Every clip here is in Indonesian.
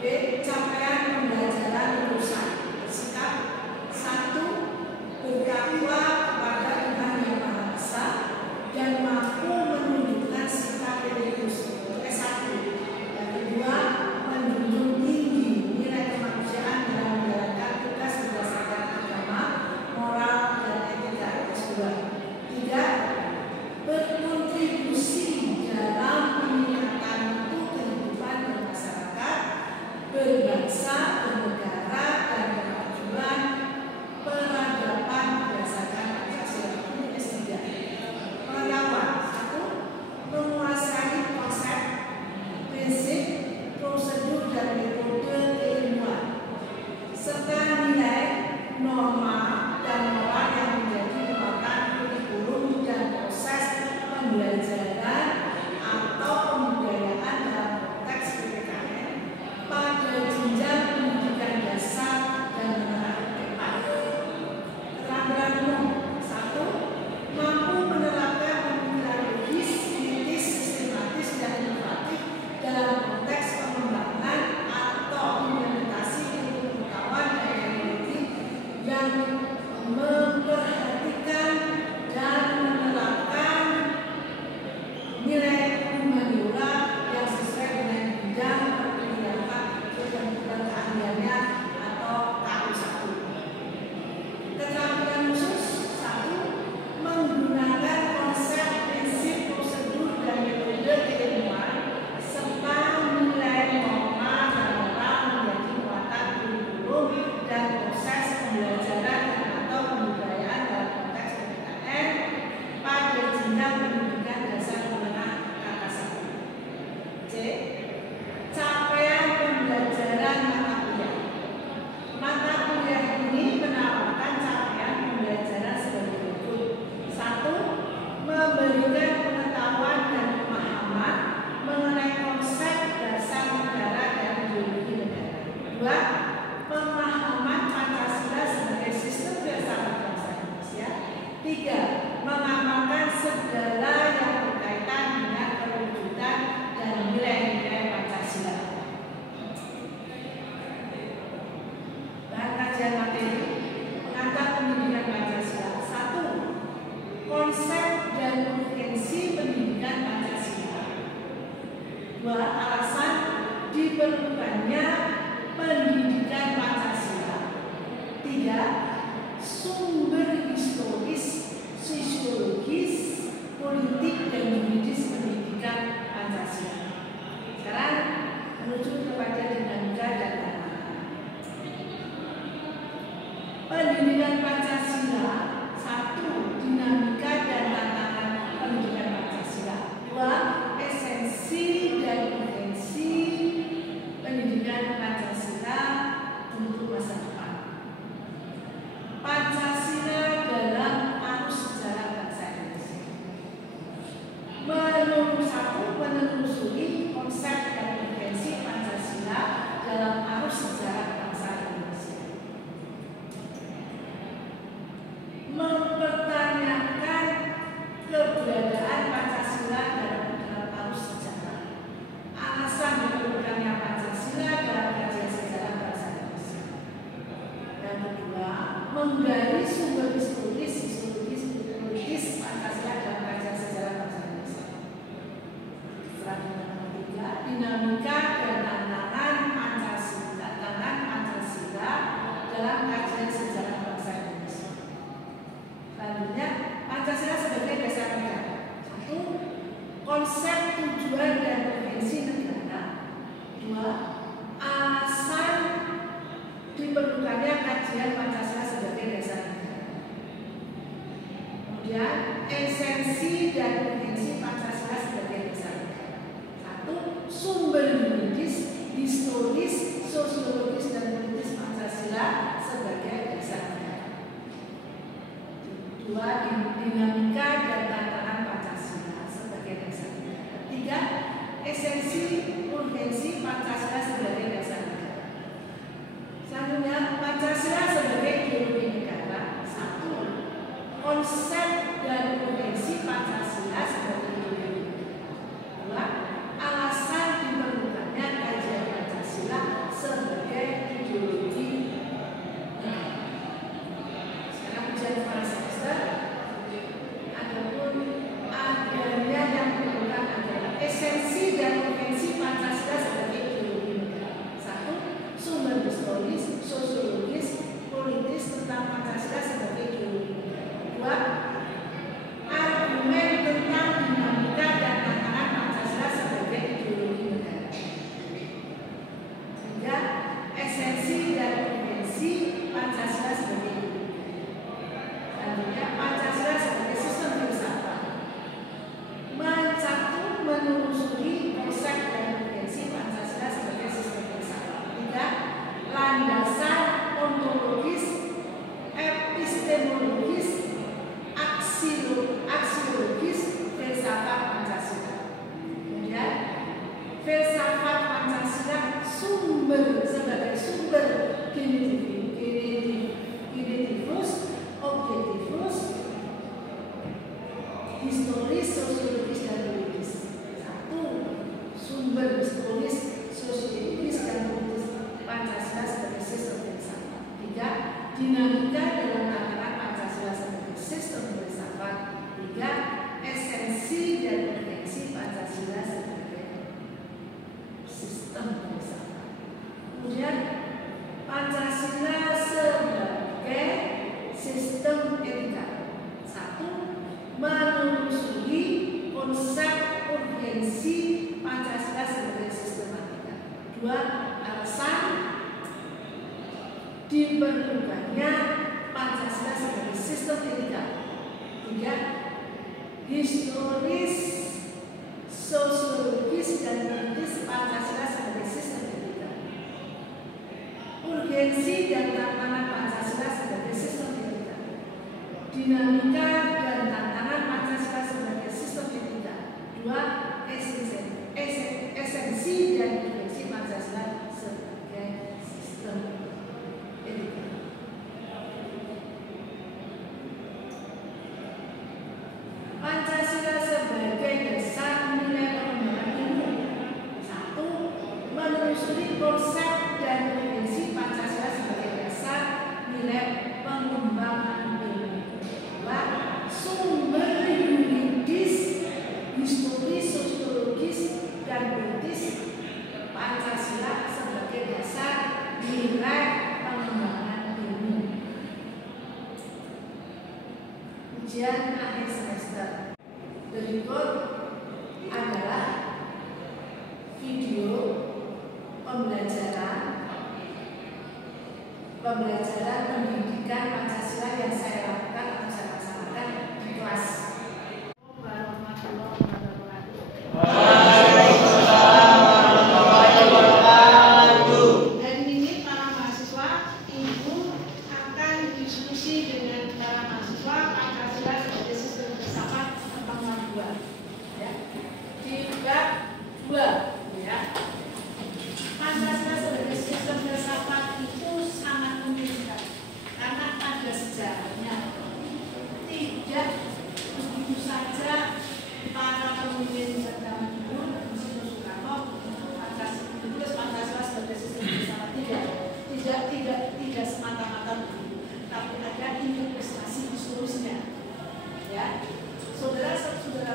B. Capaian pembelajaran lulusan. Sikap 1. Bertakwa kepada Tuhan Yang Maha Esa dan mampu menunjukkan sikap religius. S1. Yang kedua, menjunjung tinggi nilai kemanusiaan dalam menjalankan tugas berdasarkan agama, moral, dan etika. S2. 3. Berkontribusi dalam peningkatan mutu kehidupan bermasyarakat, berbangsa, bernegara, dan kemajuan peradaban berdasarkan Pancasila. S3. Pengetahuan 1. Menguasai konsep, prinsip, prosedur, dan metode keilmuan serta nilai, norma, dan moral yang menjadi muatan kurikulum dan proses pembelajaran atau pembudayaan dalam konteks PPKN pada jenjang pendidikan dasar dan menengah ke depan. Keterampilan umum 1. Mampu menerapkan pemikiran logis, kritis, sistematis, dan inovatif dalam konteks pengembangan atau implementasi ilmu pengetahuan dan teknologi yang memperhatikan dan menerapkan nilai humaniora yang sesuai dengan bidang keahliannya atau KU1. Keterampilan khusus 1. Menggunakan konsep, prinsip, prosedur, dan metode keilmuan serta nilai, norma, dan moral menjadi muatan kurikulum dan proses pembelajaran atau pembudayaan dalam konteks PPKN pada jenjang pendidikan dasar menengah kelas 1. C. Capaian pembelajaran mata kuliah. Mata kuliah ini menawarkan capaian pembelajaran sebagai berikut. 1. Memberikan pengetahuan dan pemahaman mengenai konsep dasar negara dan ideologi negara. 2. Pemahaman Pancasila sebagai sistem filsafat bangsa Indonesia. 3. Mengamalkan segala yang berkaitan dengan perwujudan dan nilai-nilai Pancasila. Bahan kajian materi pengantar pendidikan Pancasila. 1. Konsep dan urgensi pendidikan Pancasila. 2. Alasan diperlukannya pendidikan Pancasila. 3. Sumber historis, sosiologis, politik, dan yuridis pendidikan Pancasila. Sekarang menuju kepada dinamika dan tantangan. Pendidikan Pancasila. 1. Dinamika dan tantangan pendidikan Pancasila. 2. Esensi dan urgensi pendidikan Pancasila untuk masa depan. Pancasila dalam arus sejarah bangsa Indonesia. Menelusuri konsep dan urgensi Pancasila dalam arus sejarah bangsa Indonesia. Mempertanyakan keberadaan Pancasila dalam arus sejarah. Alasan diperlukannya Pancasila dalam kajian sejarah bangsa Indonesia. Yang kedua, menggali sumber historis, sosiologis, politis Pancasila dalam kajian sejarah bangsa Indonesia. Selanjutnya nomor 3, dinamika dan tantangan Pancasila dalam kajian sejarah bangsa Indonesia. Selanjutnya, Pancasila sebagai dasar negara. 1. Konsep, tujuan, dan urgensi negara. 2. Alasan diperlukannya kajian Pancasila sebagai dasar negara. Kemudian, esensi dan urgensi Pancasila sebagai dasar negara. 1. Sumber yuridis, historis, sosiologis, dan politis Pancasila sebagai dasar negara. 2. Dinamika dan tantangan Pancasila sebagai dasar negara. urgensi Pancasila sebagai sistematika. 2. Alasan diperlukannya Pancasila sebagai sistem etika. 3. Historis, sosiologis, dan politis Pancasila sebagai sistem etika. Urgensi dan tantangan Pancasila sebagai sistem etika. Dinamika dan tantangan Pancasila sebagai sistem etika. 2. Esensi dan urgensi Pancasila sebagai sistem etika. Pancasila sebagai dasar nilai pengembangan ilmu. 1. Menelusuri konsep dan urgensi Pancasila sebagai dasar nilai pengembangan ilmu. 2. Sumber yuridis, historis, sosiologis, dan politis Pancasila sebagai dasar nilai pengembangan ilmu. Ujian akhir semester. Berikut adalah video pembelajaran pendidikan Pancasila yang saya lakukan atau saya laksanakan di kelas. Hari ini para mahasiswa, Ibu akan diskusi dengan para mahasiswa Pancasila sebagai sistem filsafat tentang bab 2. Ya. Di bab 2, ya. Pancasila sebagai sistem filsafat itu sangat penting sekali karena ada sejarahnya. Tidak begitu saja para pemimpin zaman dulu, Soekarno, Pancasila sebagai sistem filsafat tidak semata-mata begitu, tapi ada interpretasi historisnya. Ya, saudara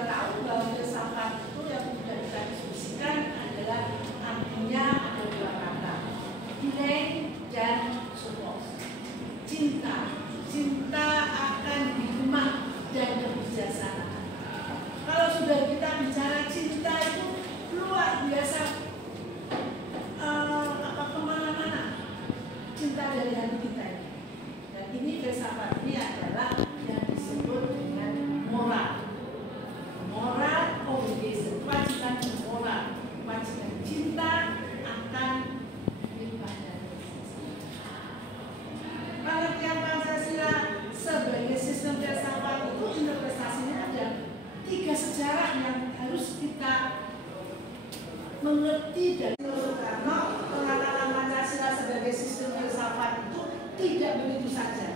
tahu bahwa filsafat itu yang sudah kita diskusikan adalah artinya ada 2 kata, nilai dan support. Cinta akan hikmah dan kebijaksanaan. Kalau sudah kita bicara cinta itu luar biasa, kemana-mana cinta dari hati kita ini. Dan ini filsafat ini adalah yang disebut dengan moral obligation, kewajiban moral, kewajiban cinta akan hikmah dan kebijaksanaan. Pengertian Pancasila sebagai sistem filsafat itu interpretasinya ada 3 sejarah yang harus kita mengerti. Dari Soekarno, pengatakan Pancasila sebagai sistem filsafat itu tidak begitu saja.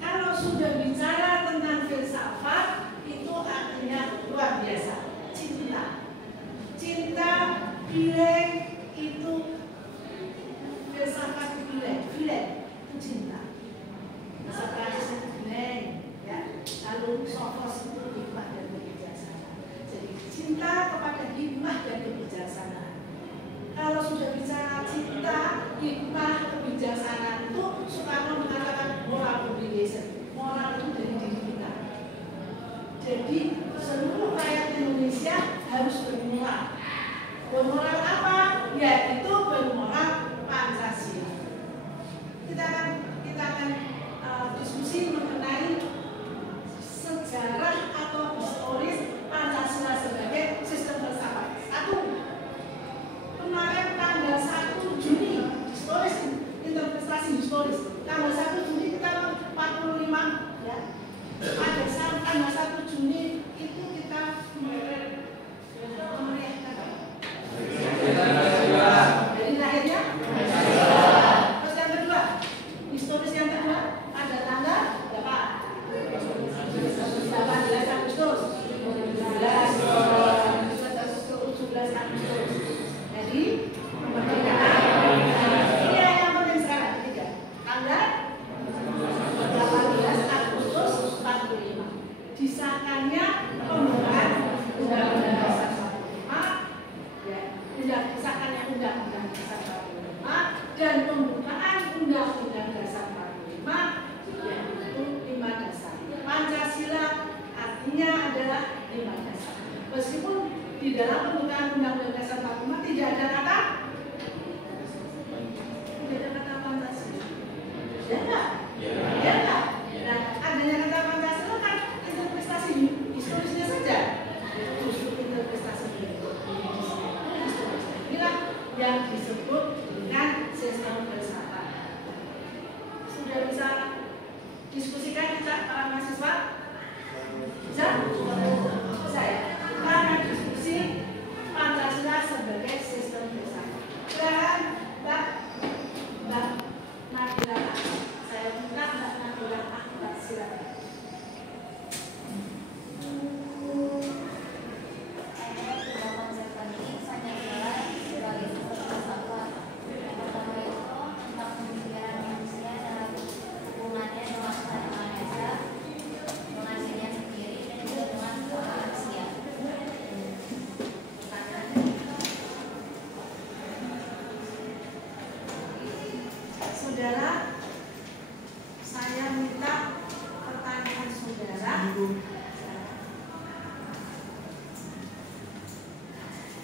Kalau sudah bicara tentang filsafat, itu artinya luar biasa. Cinta, pilih itu filsafat, pilih itu cinta. Bahasa Prancis itu pilih, ya. Lalu sophos itu hikmah dan kebijaksanaan. Jadi cinta kepada hikmah dan kebijaksanaan. Kalau sudah bicara cinta, hikmah, kebijaksanaan itu Soekarno mengatakan moral obligation. Moral itu dari diri kita. Jadi seluruh rakyat Indonesia harus bermoral. Bermoral apa? Yaitu bermoral Pancasila. Kita akan diskusi mengenai sejarah atau historis Pancasila sebagai sistem filsafat. 1. Kemarin tanggal 1 Juni, historis, interpretasi historis. Tanggal 1 Juni kita 45, ya. Pada saat tanggal 1 Juni itu kita memeriahkan dari lahirnya. Terus yang kedua, historis yang kedua pada tanggal berapa? 18 Agustus. 17 Agustus. Jadi kemerdekaan. Ini yang penting sekarang, ketiga. Tanggal 18 Agustus 45. Disahkannya pembukaan Undang-Undang Dasar 45, ya, disahkannya Undang-Undang Dasar 45 dan pembukaan Undang-Undang Dasar 45, yaitu 5 dasar. Pancasila artinya adalah 5 dasar. Meskipun di dalam pembukaan Undang-Undang Dasar 45 tidak ada kata Pancasila. Ya enggak? Ya enggak? Nah, adanya kata Pancasila kan interpretasi historisnya saja. Justru interpretasi inilah yang disebut dengan sistem filsafat. Sudah bisa diskusikan kita para mahasiswa? Bisa? Bisa ya? Kita akan diskusi Pancasila sebagai sistem filsafat. Silakan Mbak Nabila. Saya minta Mbak Nabila Ahmad, silakan. Saudara, saya minta pertanyaan saudara.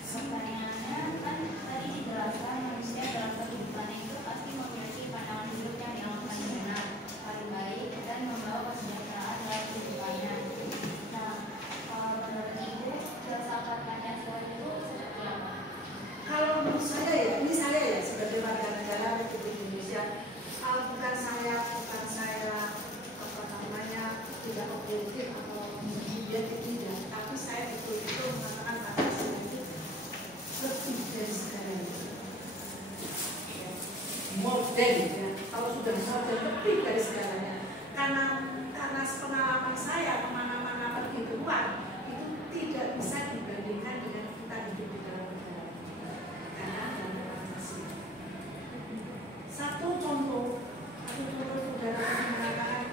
Pertanyaannya kan tadi dijelaskan manusia dalam kehidupannya itu pasti memiliki pandangan hidup yang dianggap benar, paling baik dan membawa kesejahteraan dalam kehidupannya. Nah, kalau menurut Ibu, filsafat Pancasila itu seperti apa? Kalau menurut saya ya, ini saya ya sebagai warga negara Republik Indonesia, bukan saya apa namanya tidak objektif atau dia tidak, tapi saya betul-betul mengatakan Pancasila itu lebih dari segalanya. Model ya, kalau sudah model lebih dari segalanya. Karena pengalaman saya kemana-mana pergi keluar itu tidak bisa dibandingkan dengan kita hidup di dalam negara. Karena ada Pancasila. Satu contoh saudara mengatakan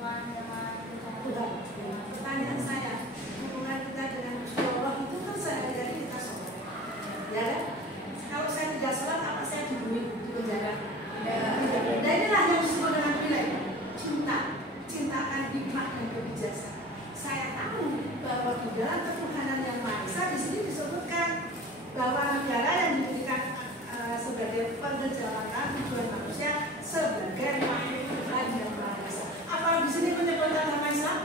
Hubungan dengan pertanyaan saya, hubungan kita dengan Gusti Allah itu kan sehari-hari kita sholat, ya kan? Kalau saya tidak sholat, apa saya di penjara? Nah inilah yang disebut dengan pilihan cinta, cintakan hikmah dan kebijaksanaan. Saya tahu bahwa di dalam ketuhanan yang Maha Esa di sini disebutkan bahwa negara yang diberikan sebagai pengejawangan tujuan manusia sebagai makhluk Tuhan yang Maha Esa. Apa di sini menyebutkan nama Islam?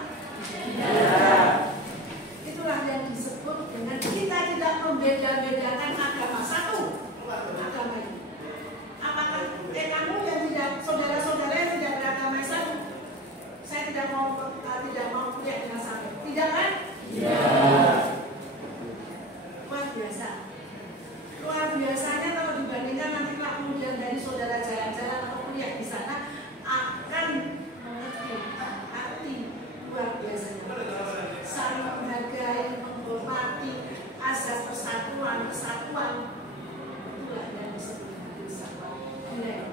Itulah yang disebut dengan kita tidak membeda-bedakan agama satu agama ini. Apakah kamu yang tidak, saudara-saudara yang tidak beragama Islam, saya tidak mau kuliah dengan saya, tidak kan? Iya. Luar biasa. Luar biasanya kalau dibandingkan nanti kemudian dari saudara jalan-jalan atau kuliah di sana akan mengerti arti luar biasanya. Saling menghargai, menghormati azas persatuan, kesatuan. Itulah yang disebut filsafat nilai.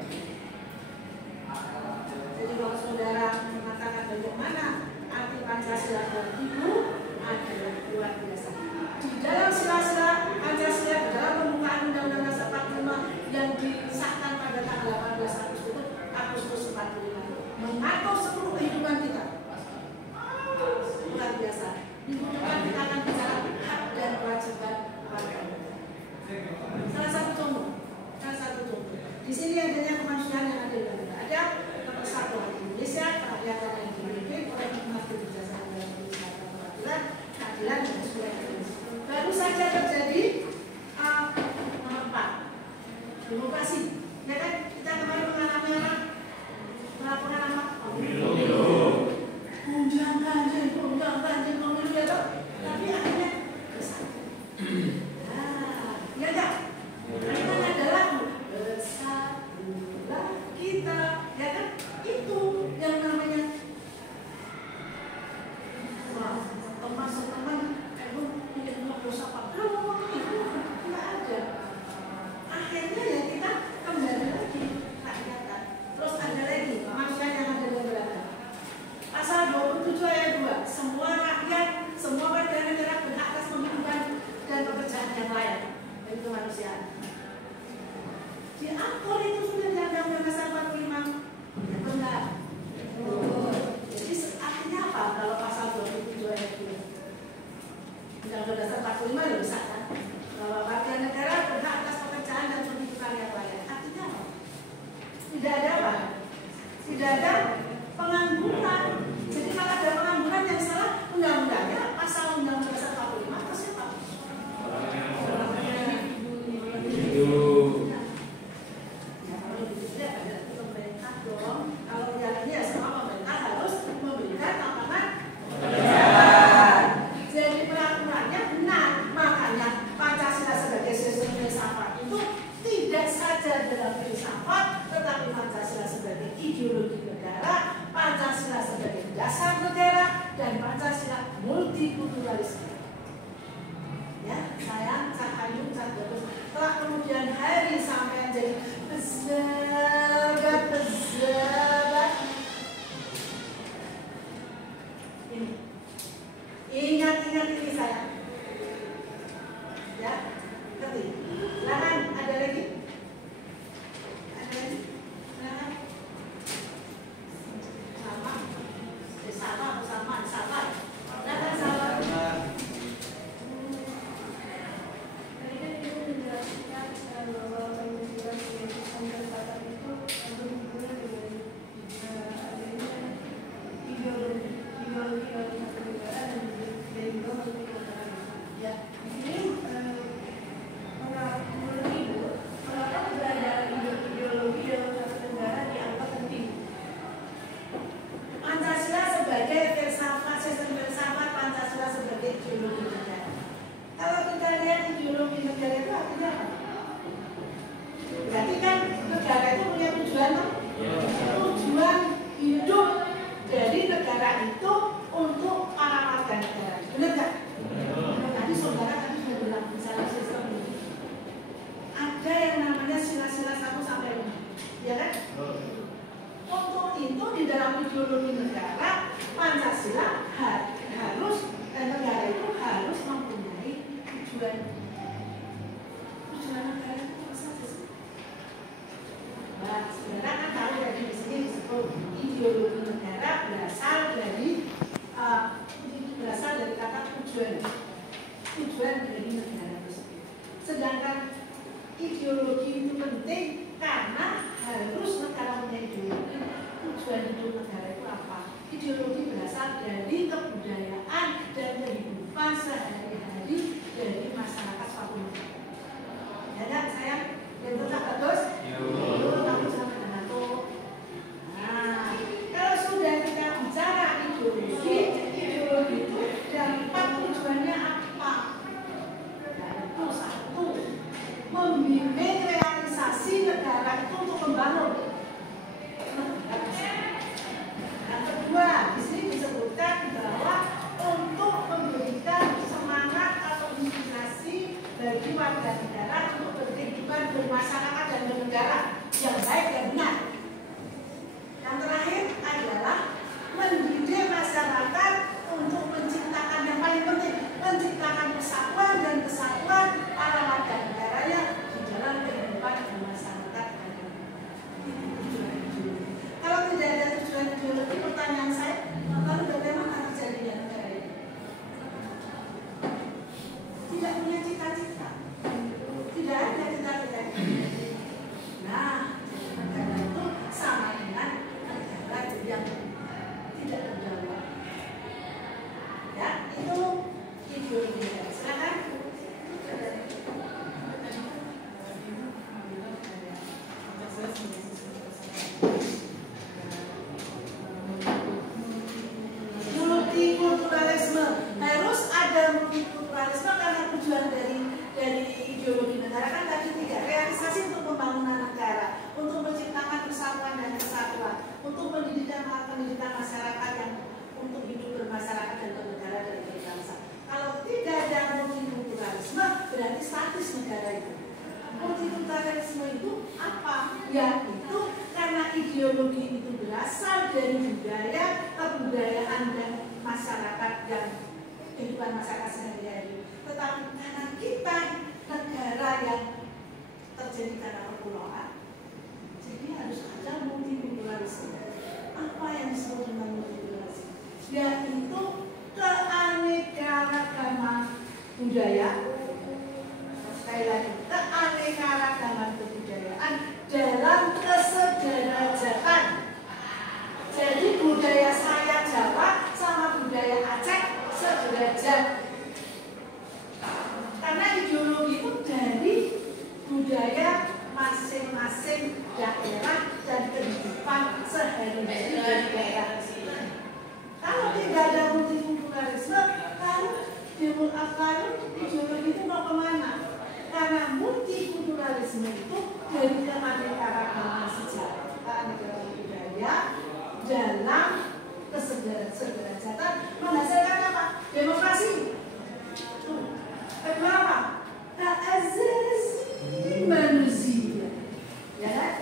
Jadi kalau saudara mengatakan bagaimana arti Pancasila buat ibu adalah luar biasa. Di dalam sila-sila Pancasila, di dalam pembukaan Undang-Undang Dasar 45 yang disahkan pada tanggal 18 Agustus 45 mengatur seluruh kehidupan kita. Luar biasa. Di depan kita akan bicara hak dan kewajiban warga negara. Salah satu contoh. Di sini adanya kemanusiaan yang adil dan benar. Ada persatuan Indonesia, kerakyatan yang dipimpin oleh hikmat kebijaksanaan dan peradilan, keadilan dan sebagainya. Baru saja terjadi nomor 4, demokrasi. Ya kan? Kita kemarin mengalami apa? Melakukan apa? Undang ganjil pemilu ya toh. Tapi akhirnya bersatu. Ya enggak? Kita adalah bersatulah kita, ya kan? Itu yang namanya. Wah, teman-teman, tidak mau bersapa. Belum, itu nggak ada. Akhirnya ya kita kembali lagi rakyatan. Terus ada lagi manusia yang ada di belakang. Pasal 27 ayat 2, semua rakyat, semua warga negara berhak atas penghidupan dan pekerjaan yang layak. Itu manusia. Ingat ini saya. Ya, ngerti? Silakan, ada lagi? Ada lagi? Silakan. Sama. Sama. Silakan sama. Tadi kan Ibu menjelaskan bahwa Pancasila sebagai pendekatan itu berhubungan dengan adanya ideologi dalam satu negara dan juga multikulturalisme. Ya. Ini menurut Ibu, mengapa keberadaan ideologi dalam satu negara dianggap penting? Pancasila sebagai filsafat, sistem filsafat Pancasila sebagai ideologi negara. Kalau kita lihat ideologi negara itu artinya apa? Berarti kan negara itu punya tujuan, tujuan hidup dari negara itu untuk para warga negara. Benar nggak? Tadi saudara tadi sudah bilang misalnya sistem ini ada yang namanya sila-sila 1 sampai 5, ya kan? Untuk itu di dalam ideologi negara Pancasila harus negara itu harus mempunyai tujuan negara itu apa saja sih? Nah, sebenarnya kan tahu dari di sini disebut ideologi negara berasal dari kata tujuan dari negara tersebut. Sedangkan ideologi itu penting karena harus negara punya ideologi. Tujuan hidup negara itu apa? Ideologi berasal dari kebudayaan dan kehidupan sehari-hari dari masyarakat suatu negara. Ya kan sayang? Yang tetap bagus? Kamu sama dengan itu. Nah, kalau sudah kita bicara ideologi itu dampak tujuannya apa? Yaitu 1, membimbing realisasi negara itu untuk membangun. Yang kedua, di sini disebutkan bahwa untuk memberikan semangat atau inspirasi bagi warga negara untuk berkehidupan bermasyarakat dan bernegara yang baik dan benar. Yang terakhir adalah mendidik masyarakat untuk menciptakan yang paling penting, menciptakan persatuan dan kesatuan para warga negaranya di dalam kehidupan bermasyarakat. Kalau tidak ada tujuan ideologi, pertanyaan saya, lalu bagaimana terjadinya negara ini? Tidak punya cita-cita, tidak ada cita-cita. Nah, negara itu sama dengan negara yang tidak terjawab. Ya, itu ideologi. Silakan. Multikulturalisme, harus ada multikulturalisme karena tujuan dari ideologi negara kan tadi 3, realisasi untuk pembangunan negara, untuk menciptakan persatuan dan kesatuan, untuk pendidikan masyarakat yang untuk hidup bermasyarakat dan bernegara dan berbangsa. Kalau tidak ada multikulturalisme berarti statis negara itu. Multikulturalisme itu apa? Ya itu karena ideologi itu berasal dari budaya, kebudayaan dan masyarakat dan kehidupan masyarakat sehari-hari. Tetapi karena kita negara yang terjadi karena kepulauan, jadi harus ada multikulturalisme. Apa yang disebut dengan multikulturalisme? Yaitu keanekaragaman budaya. Sekali lagi, keanekaragaman kebudayaan dalam kesederajatan. Jadi budaya saya Jawa sama budaya Aceh sederajat. Karena ideologi itu dari budaya masing-masing daerah dan kehidupan sehari-hari dari daerah. Kalau tidak ada multikulturalisme, kalau ideologi itu mau kemana? Karena multikulturalisme itu dari keanekaragaman sejarah, keanekaragaman budaya dalam kesederajatan menghasilkan apa? Demokrasi. Kedua apa? Hak asasi manusia. Ya kan?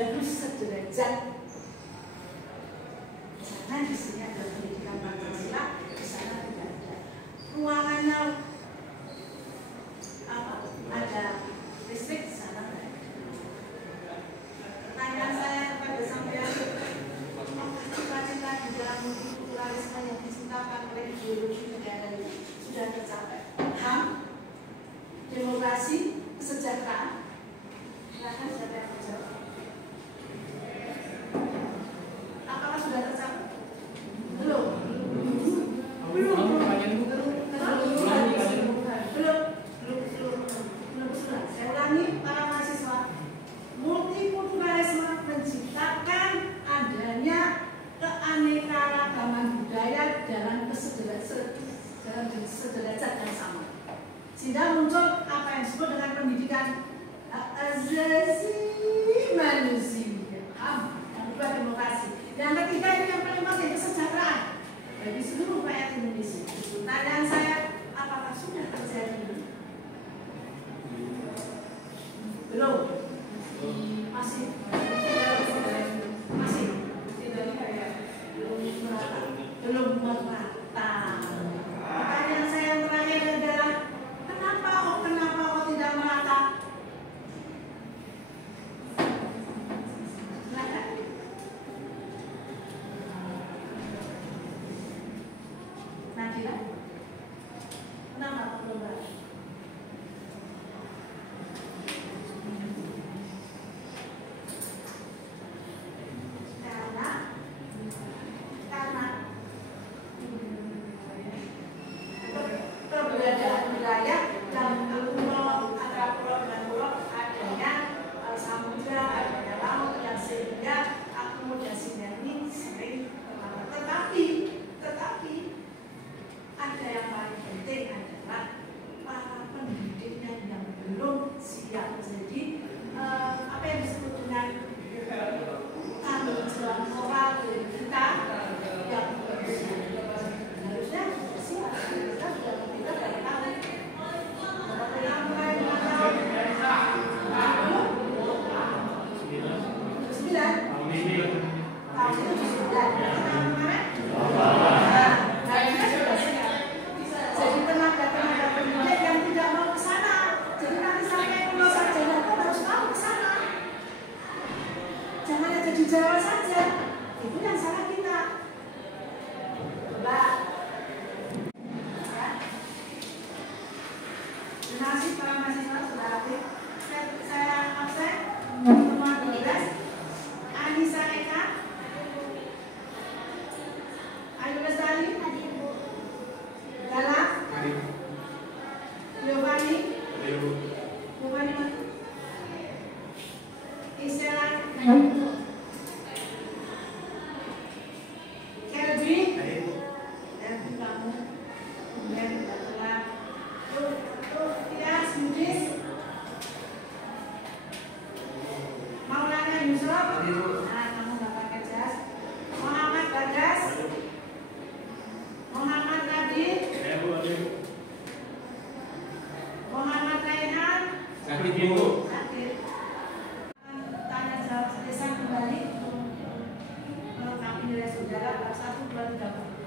harus sederajat. Misalnya di sini ada pendidikan Pancasila, di sana tidak ada. Ruangannya apa? Ada listrik, di sana tidak ada. Pertanyaan saya kepada sampean, apakah cita-cita di dalam multikulturalisme yang dicintakan oleh ideologi negara ini sudah tercapai? HAM, demokrasi, kesejahteraan. Silakan siapa yang menjawab. Apakah sudah tercapai? Belum. Saya ulangi, para mahasiswa. Multikulturalisme menciptakan adanya keanekaragaman budaya dalam sederajat yang sama. Sehingga muncul apa yang disebut dengan pendidikan asasi manusia, yang kedua demokrasi, yang ketiga ini yang paling penting kesejahteraan bagi seluruh rakyat Indonesia. Pertanyaan saya, apakah sudah terjadi? Belum. Masih belum merata. Pertanyaan saya yang terakhir adalah kenapa kok tidak merata? Nadira, kenapa belum merata? Keberadaan wilayah dan pulau, antara pulau dengan pulau adanya samudra, adanya laut, yang sehingga akomodasinya ini sering terlambat. Tetapi ada yang paling penting adalah para pendidiknya yang belum siap. Jadi apa yang disebut dengan tanggung jawab moral dari kita yang harusnya siap. Kita sudah berbeda dari tahun. Jadi tenaga-tenaga pendidik yang tidak mau ke sana. Jadi nanti sampai pulau sarjana pun harus tahu ke sana. Jangan hanya di Jawa saja. Itu yang salah kita. Mbak. Terima kasih para mahasiswa sudah hadir. Saya absen. Pertemuan 12. Anissa Eka. Ayu Lestari. Gala. Giovanni. Giovanni. Isela. Kelvin. Dan kamu. Kemudian telah. Tias Budis. Maulana Yusuf. Nah, kamu nggak pakai jas. Muhammad Bagas. Muhammad Nadir. Muhammad Raihan. Sakit. Tanya jawab desa kembali. Melengkapi nilai saudara 1, 2, 3.